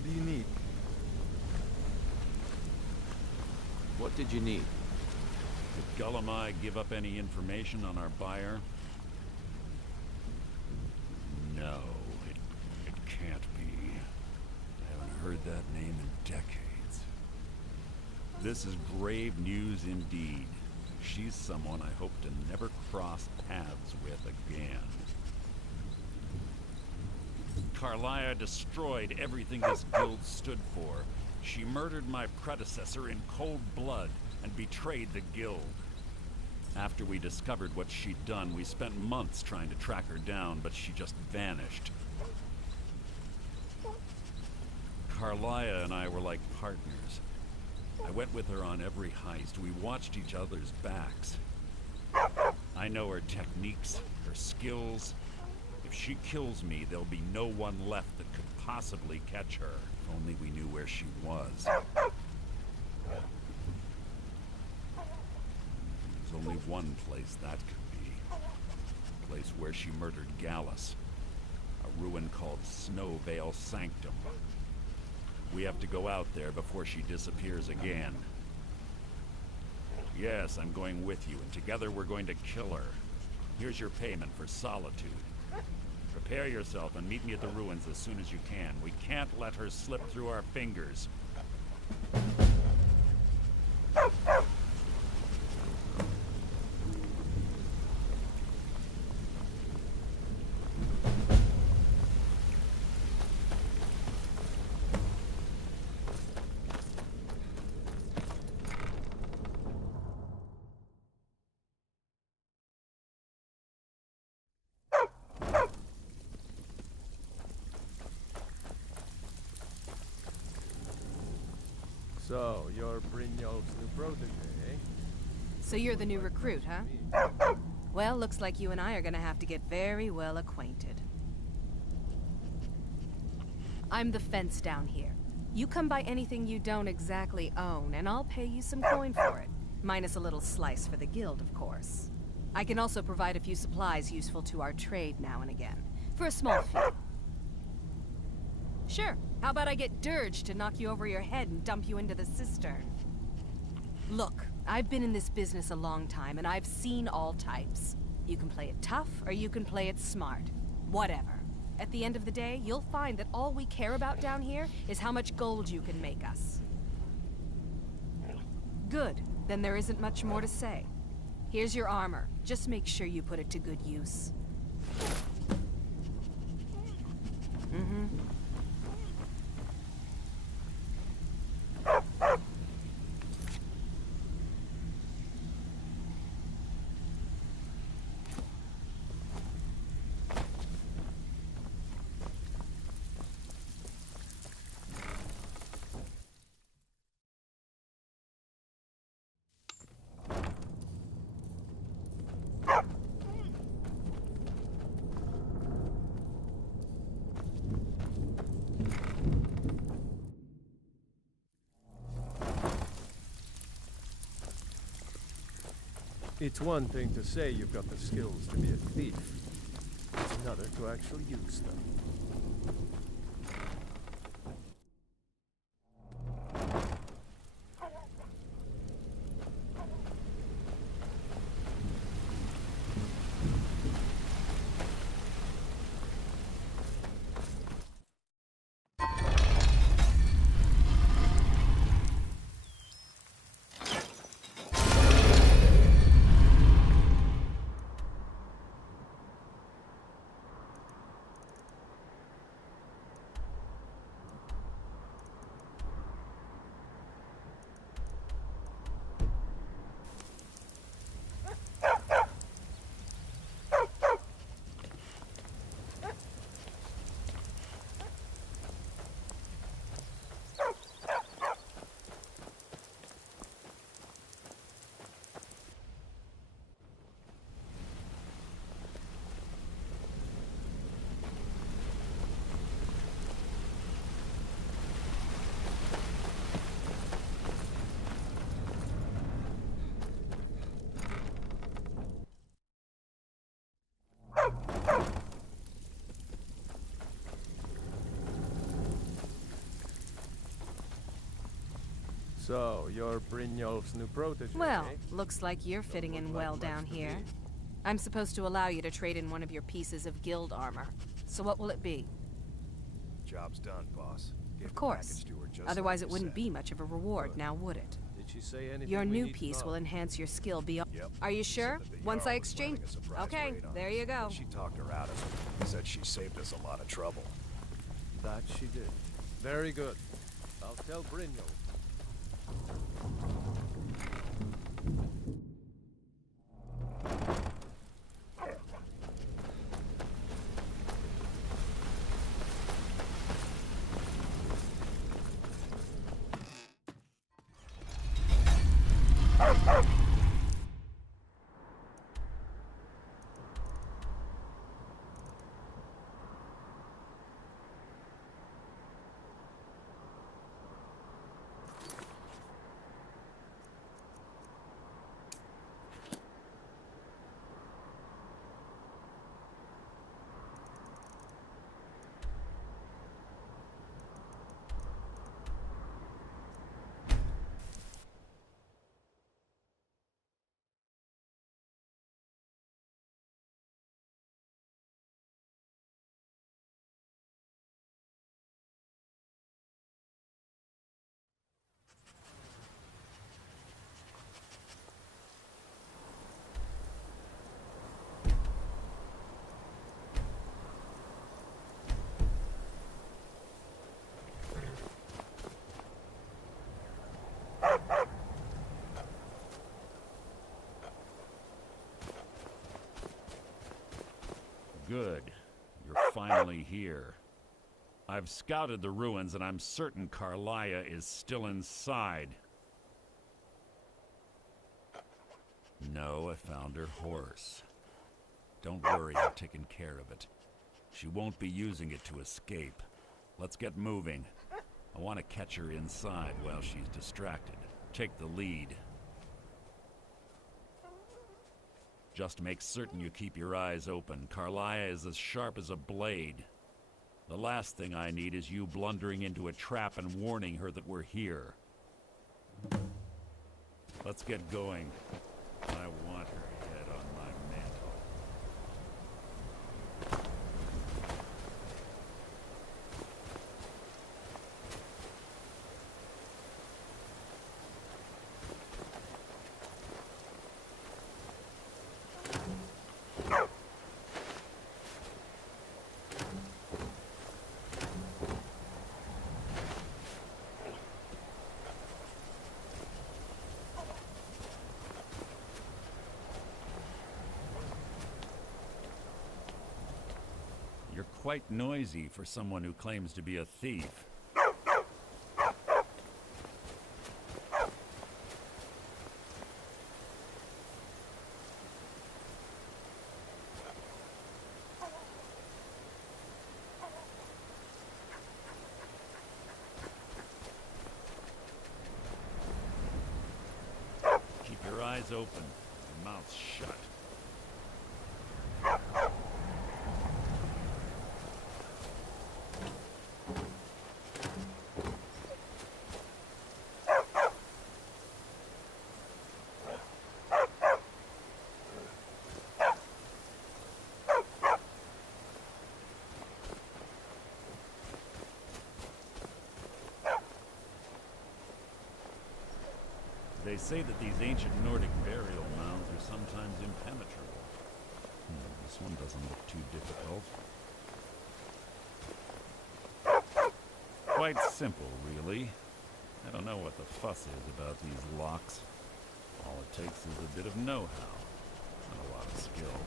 What do you need? What did you need? Did Gullamai give up any information on our buyer? No, it can't be. I haven't heard that name in decades. This is grave news indeed. She's someone I hope to never cross paths with again. Carlia destroyed everything this guild stood for. She murdered my predecessor in cold blood and betrayed the guild. After we discovered what she'd done, we spent months trying to track her down, but she just vanished. Carlia and I were like partners. I went with her on every heist. We watched each other's backs. I know her techniques, her skills. If she kills me, there'll be no one left that could possibly catch her. If only we knew where she was. There's only one place that could be. A place where she murdered Gallus. A ruin called Snowvale Sanctum. We have to go out there before she disappears again. Yes, I'm going with you, and together we're going to kill her. Here's your payment for solitude. Prepare yourself and meet me at the ruins as soon as you can. We can't let her slip through our fingers. So, you're Brynjolf's new protege, eh? So you're the new recruit, huh? Well, looks like you and I are gonna have to get very well acquainted. I'm the fence down here. You come by anything you don't exactly own, and I'll pay you some coin for it. Minus a little slice for the guild, of course. I can also provide a few supplies useful to our trade now and again, for a small fee. Sure. How about I get Dirge to knock you over your head and dump you into the cistern? Look, I've been in this business a long time, and I've seen all types. You can play it tough, or you can play it smart. Whatever. At the end of the day, you'll find that all we care about down here is how much gold you can make us. Good. Then there isn't much more to say. Here's your armor. Just make sure you put it to good use. Mm-hmm. It's one thing to say you've got the skills to be a thief. It's another to actually use them. So, you're Brynjolf's new protege, Well, eh? looks like you're fitting Don't in look well like much down to here. me. I'm supposed to allow you to trade in one of your pieces of guild armor. So what will it be? Job's done, boss. Gave Of the course. package to her just Otherwise like it you wouldn't said. be much of a reward, Good. now would it? Did she say anything Your we new need to piece know? will enhance your skill beyond. Yep. Are you sure? Said that the Once Jarl I was exchange. planning a surprise Okay, raid on there us, you go. but she talked her out of it. Said she saved us a lot of trouble. That she did. Very good. I'll tell Brynjolf. Good. You're finally here. I've scouted the ruins and I'm certain Carlia is still inside. No, I found her horse. Don't worry, I've taken care of it. She won't be using it to escape. Let's get moving. I want to catch her inside while she's distracted. Take the lead. Just make certain you keep your eyes open. Carlia is as sharp as a blade. The last thing I need is you blundering into a trap and warning her that we're here. Let's get going. I want her head on my mantle. You're quite noisy for someone who claims to be a thief. Keep your eyes open, your mouth shut. They say that these ancient Nordic burial mounds are sometimes impenetrable. This one doesn't look too difficult. Quite simple, really. I don't know what the fuss is about these locks. All it takes is a bit of know-how, and a lot of skill.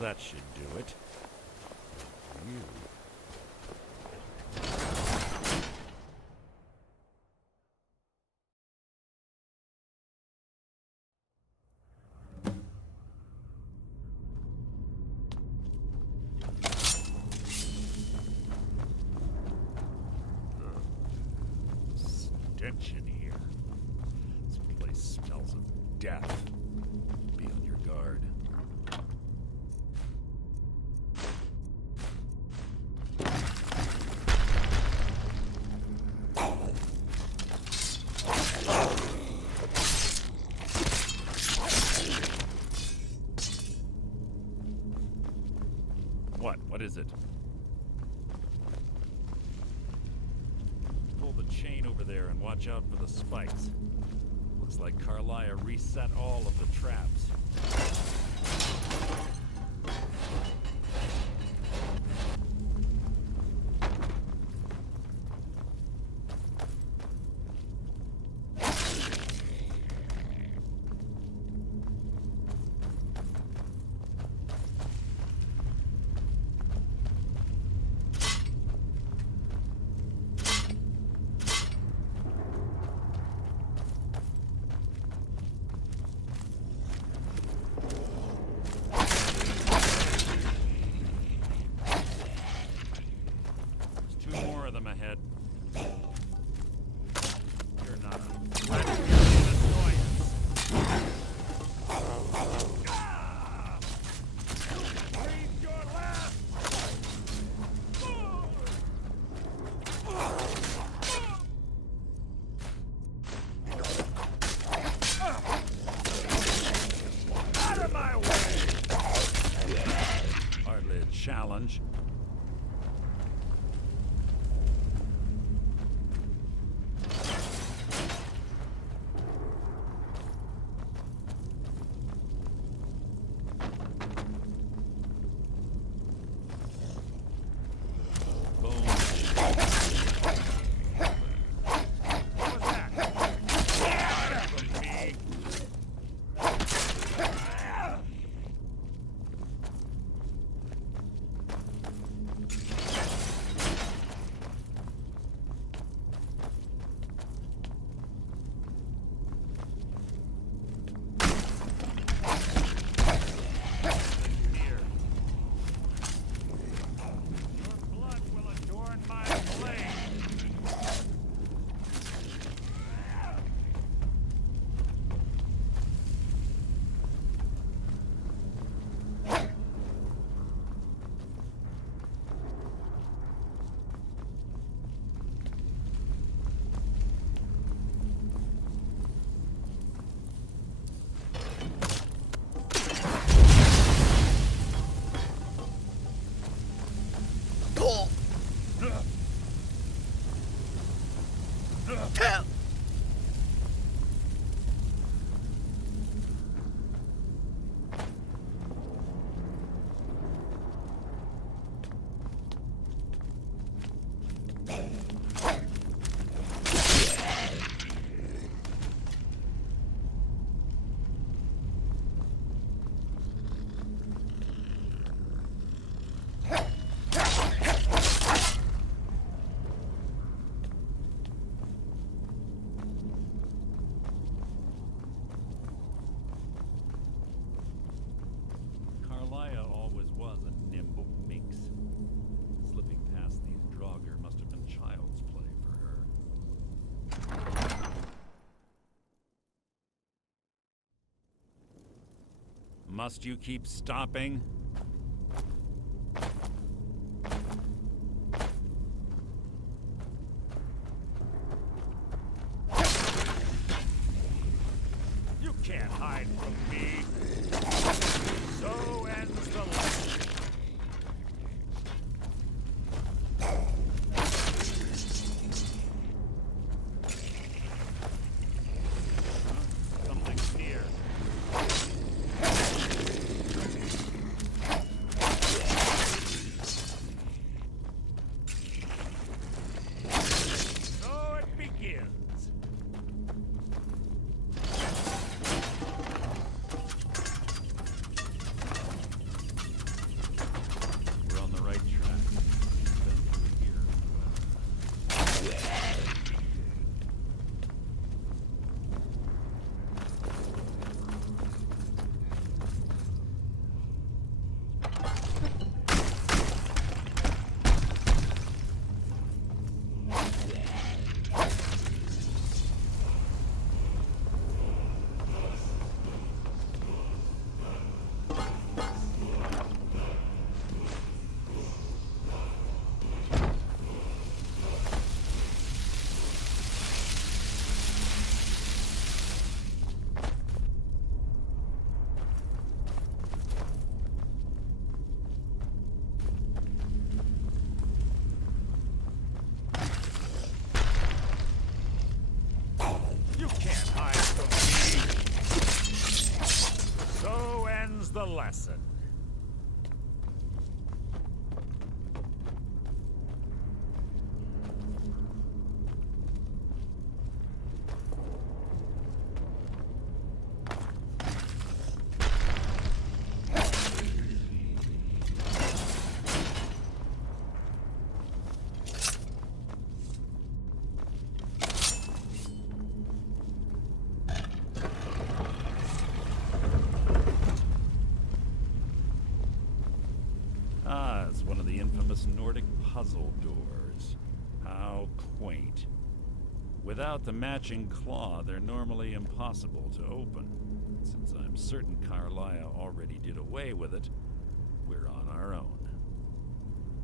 That should do it. You. Stench in here. This place smells of death. Be on your guard. is it? Pull the chain over there and watch out for the spikes. Looks like Carlia reset all of the traps. Ahead. You're not a threat. You're an annoyance. Breathe your last. Out of my way. Hardly a challenge. Must you keep stopping? You can't hide from me. So ends the legend. Something's near. lesson. It's one of the infamous Nordic puzzle doors. How quaint. Without the matching claw, they're normally impossible to open. Since I'm certain Carlia already did away with it, we're on our own.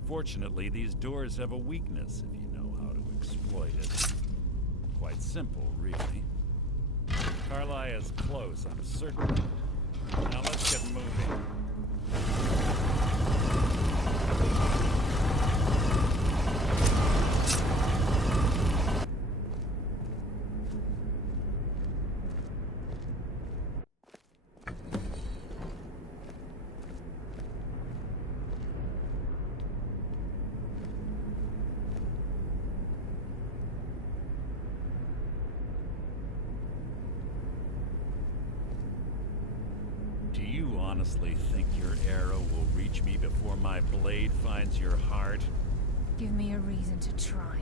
Fortunately, these doors have a weakness if you know how to exploit it. Quite simple, really. Carlia is close, I'm certain. Now let's get moving. Do you honestly think your arrow will reach me before my blade finds your heart? Give me a reason to try.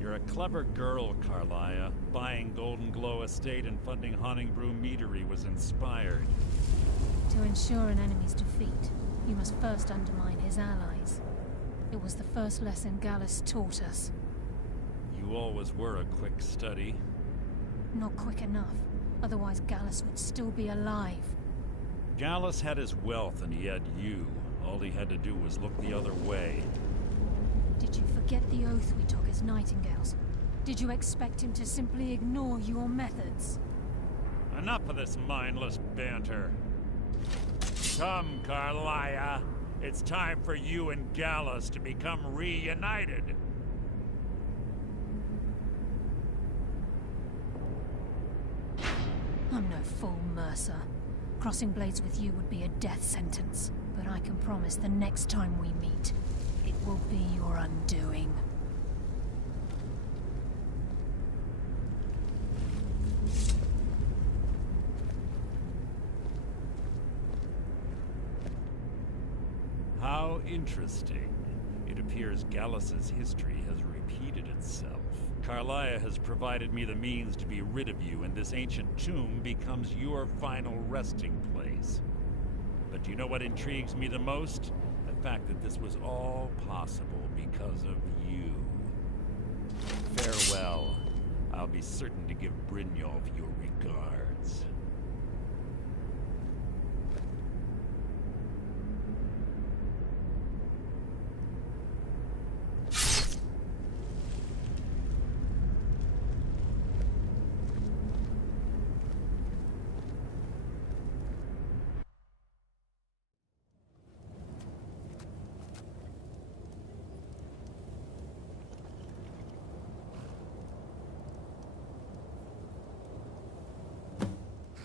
You're a clever girl, Carlia. Buying Golden Glow Estate and funding Honningbrew Meadery was inspired. To ensure an enemy's defeat, you must first undermine his allies. It was the first lesson Gallus taught us. You always were a quick study. Not quick enough, otherwise Gallus would still be alive. Gallus had his wealth and he had you. All he had to do was look the other way. Did you forget the oath we took as Nightingales? Did you expect him to simply ignore your methods? Enough of this mindless banter. Come, Carlia. It's time for you and Gallus to become reunited. I'm no fool, Mercer. Crossing blades with you would be a death sentence, but I can promise the next time we meet, it will be your undoing. How interesting. It appears Gallus's history has repeated itself. Carlia has provided me the means to be rid of you, and this ancient tomb becomes your final resting place. But do you know what intrigues me the most? The fact that this was all possible because of you. Farewell. I'll be certain to give Brynjolf your regards.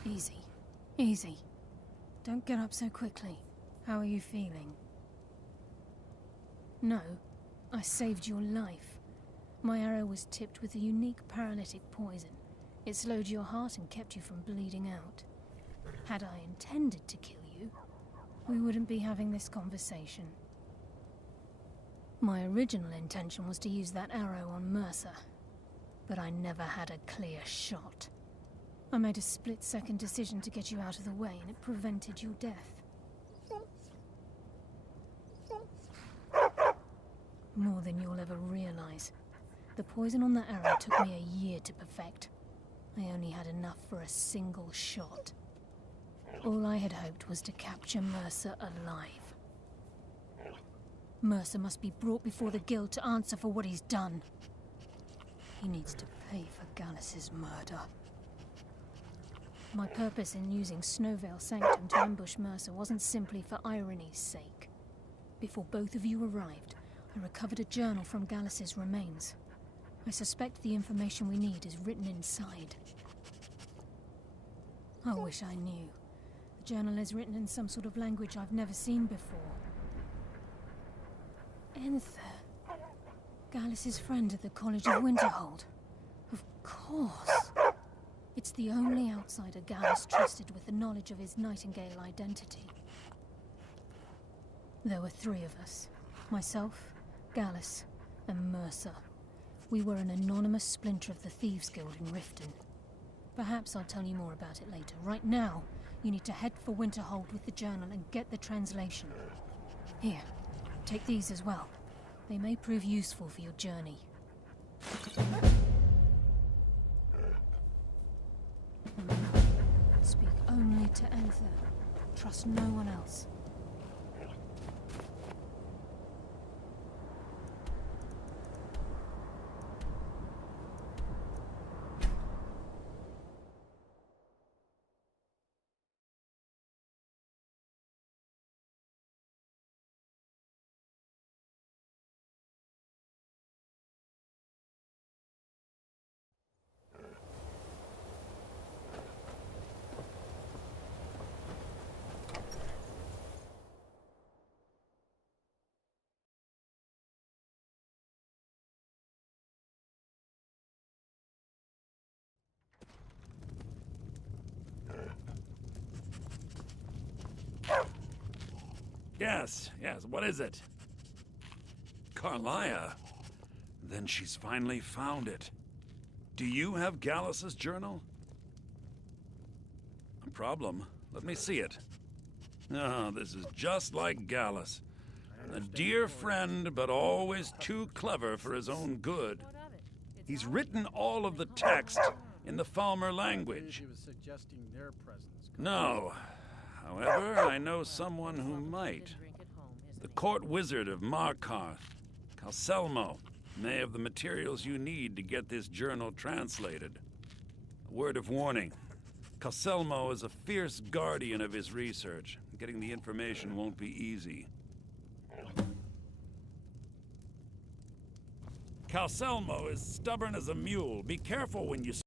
Easy. Easy. Don't get up so quickly. How are you feeling? No, I saved your life. My arrow was tipped with a unique paralytic poison. It slowed your heart and kept you from bleeding out. Had I intended to kill you, we wouldn't be having this conversation. My original intention was to use that arrow on Mercer, but I never had a clear shot. I made a split-second decision to get you out of the way, and it prevented your death. More than you'll ever realize. The poison on that arrow took me a year to perfect. I only had enough for a single shot. All I had hoped was to capture Mercer alive. Mercer must be brought before the Guild to answer for what he's done. He needs to pay for Gallus's murder. My purpose in using Snowvale Sanctum to ambush Mercer wasn't simply for irony's sake. Before both of you arrived, I recovered a journal from Gallus's remains. I suspect the information we need is written inside. I wish I knew. The journal is written in some sort of language I've never seen before. Enther. Gallus' friend at the College of Winterhold. Of course. It's the only outsider Gallus trusted with the knowledge of his Nightingale identity. There were 3 of us. Myself, Gallus, and Mercer. We were an anonymous splinter of the Thieves Guild in Riften. Perhaps I'll tell you more about it later. Right now, you need to head for Winterhold with the journal and get the translation. Here, take these as well. They may prove useful for your journey. Remember, speak only to Enther. Trust no one else. Yes, what is it? Carlia? Then she's finally found it. Do you have Gallus's journal? No problem. Let me see it. Oh, this is just like Gallus. A dear friend, but always too clever for his own good. He's written all of the text in the Falmer language. No. However, I know someone who might. The court wizard of Markarth, Calselmo, may have the materials you need to get this journal translated. A word of warning. Calselmo is a fierce guardian of his research. Getting the information won't be easy. Calselmo is stubborn as a mule. Be careful when you